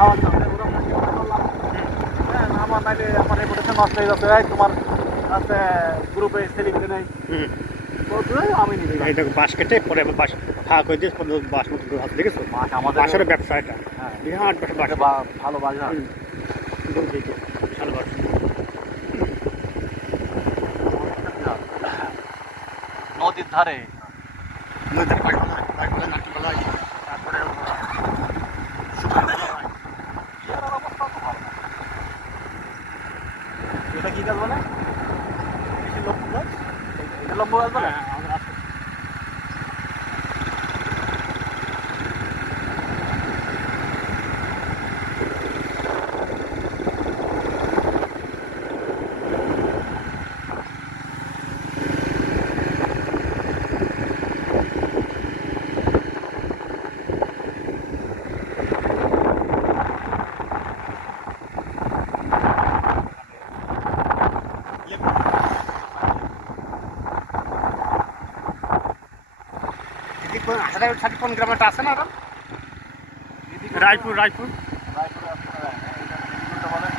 খাওয়া দাওয়া ওরা খাসি কথা বললাম। হ্যাঁ আমার নাইলে আমার রেপুটেশন নষ্ট হয়ে যাচ্ছে। এই তোমার আছে গ্রুপে সেলিব্রিটি নেই, আমি নিবি না। এটা বাঁশ কেটে পরে আবার বাঁশ ফাঁকা করে দিয়ে পরে বাঁশ মতো হাত দেখেছো? মাছ আমাদের বাঁশের ব্যবসা এটা, হ্যাঁ বিরাট ব্যবসা বাঁশ। ভালো বাজার। বিশাল বাঁশ। নদীর ধারে নদীর পাশে নারকেল গাছ, তারপরে শুকনো কলা হয়। পেয়ারার অবস্থা তো ভালো না। এটা কি গাছ বলে? লম্বু গাছ? এটা লম্বু গাছ বলে? হ্যাঁ, আমাদের আছে। এদিকে কোন গ্রামে আছে না? রায়পুর। রায়পুরে আছে না? এটা কি বলে?